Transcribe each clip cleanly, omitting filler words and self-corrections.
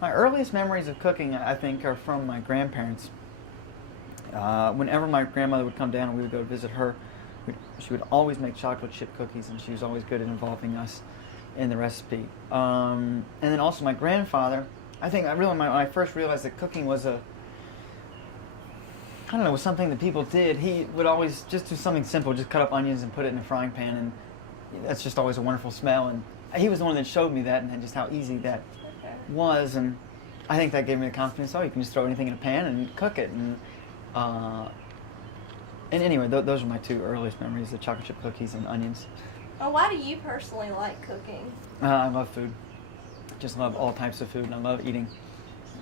My earliest memories of cooking, I think, are from my grandparents. Whenever my grandmother would come down and we would go visit her, she would always make chocolate chip cookies, and she was always good at involving us in the recipe. And then also my grandfather, I think when I first realized that cooking was I don't know, was something that people did. He would always just do something simple, just cut up onions and put it in a frying pan, and that's just always a wonderful smell. And he was the one that showed me that, and just how easy that was. And I think that gave me the confidence. Oh, you can just throw anything in a pan and cook it. And anyway, those are my two earliest memories: the chocolate chip cookies and onions. Well, why do you personally like cooking? I love food. Just love all types of food, and I love eating.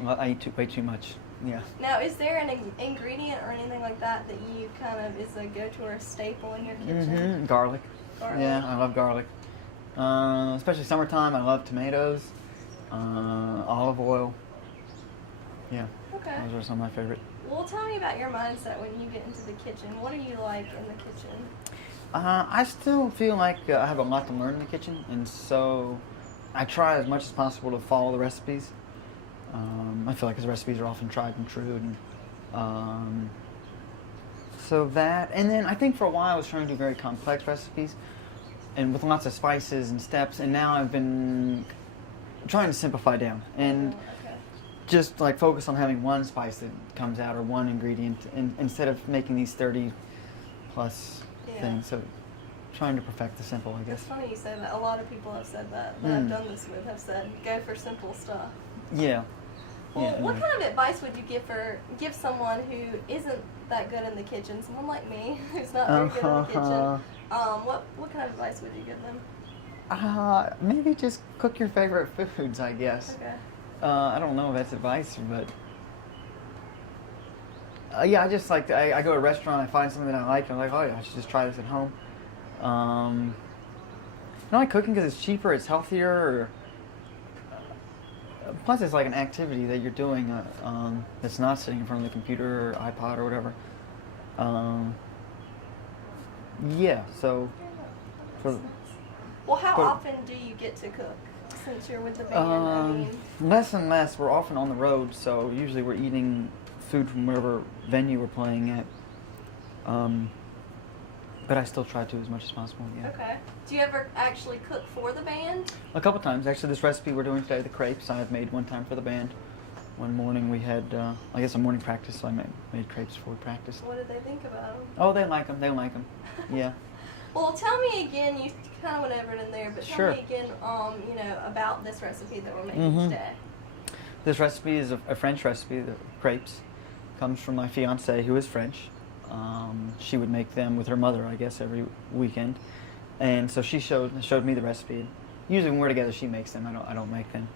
I eat way too much. Yeah. Now, is there an ingredient or anything like that you kind of is a go-to or a staple in your kitchen? Mm-hmm. Garlic. Yeah, I love garlic. Especially summertime, I love tomatoes, olive oil. Yeah. Okay. Those are some of my favorite. Well, tell me about your mindset when you get into the kitchen. What are you like in the kitchen? I still feel like I have a lot to learn in the kitchen, and so I try as much as possible to follow the recipes. I feel like his recipes are often tried and true, and so that. And then I think for a while I was trying to do very complex recipes, and with lots of spices and steps. And now I've been trying to simplify down and just like focus on having one spice that comes out or one ingredient, and instead of making these 30 plus things. So trying to perfect the simple, I guess. It's funny you say that. A lot of people have said that I've done this with have said go for simple stuff. Yeah. Well, what kind of advice would you give someone who isn't that good in the kitchen? Someone like me who's not very good in the kitchen. What kind of advice would you give them? Maybe just cook your favorite foods, I guess. Okay. I don't know if that's advice, but yeah, I just like I go to a restaurant, I find something that I like, and I'm like, oh yeah, I should just try this at home. I like cooking because it's cheaper, it's healthier. Plus, it's like an activity that you're doing that's not sitting in front of the computer or iPod or whatever. Yeah, so. Well, how often do you get to cook since you're with the band? Less and less. We're often on the road, so usually we're eating food from whatever venue we're playing at. But I still try to as much as possible, yeah. Okay. Do you ever actually cook for the band? A couple times. Actually, this recipe we're doing today, the crepes, I have made one time for the band. One morning we had, I guess, a morning practice, so I made crepes before we practiced. What did they think about them? Oh, they like them. They like them. Yeah. Well, tell me again, you kind of went over it in there, but tell me again, about this recipe that we're making today. This recipe is a French recipe, the crepes. Comes from my fiancée, who is French. She would make them with her mother, I guess, every weekend, and so she showed me the recipe. Usually, when we're together, she makes them. I don't make them.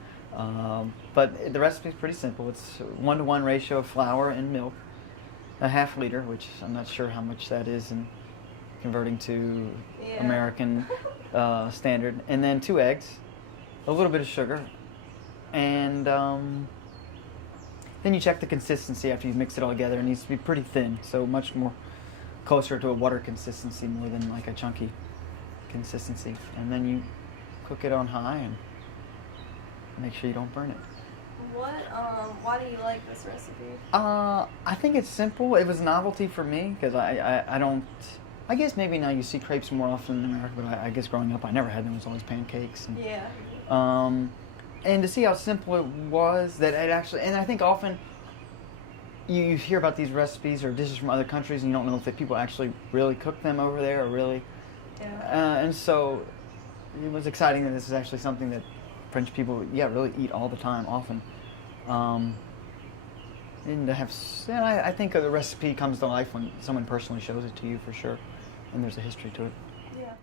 But the recipe is pretty simple. It's 1-to-1 ratio of flour and milk, a half liter, which I'm not sure how much that is in converting to American standard, and then 2 eggs, a little bit of sugar, and then you check the consistency after you've mixed it all together. It needs to be pretty thin, so much more closer to a water consistency more than like a chunky consistency. And then you cook it on high and make sure you don't burn it. Why do you like this recipe? I think it's simple. It was novelty for me because I don't. I guess maybe now you see crepes more often in America, but I guess growing up I never had them. It was always pancakes. And, and to see how simple it was, that it actually, and I think often you hear about these recipes or dishes from other countries and you don't know if people actually really cook them over there or really. And so it was exciting that this is actually something that French people, really eat all the time, often. And to have, I think the recipe comes to life when someone personally shows it to you, for sure, and there's a history to it. Yeah.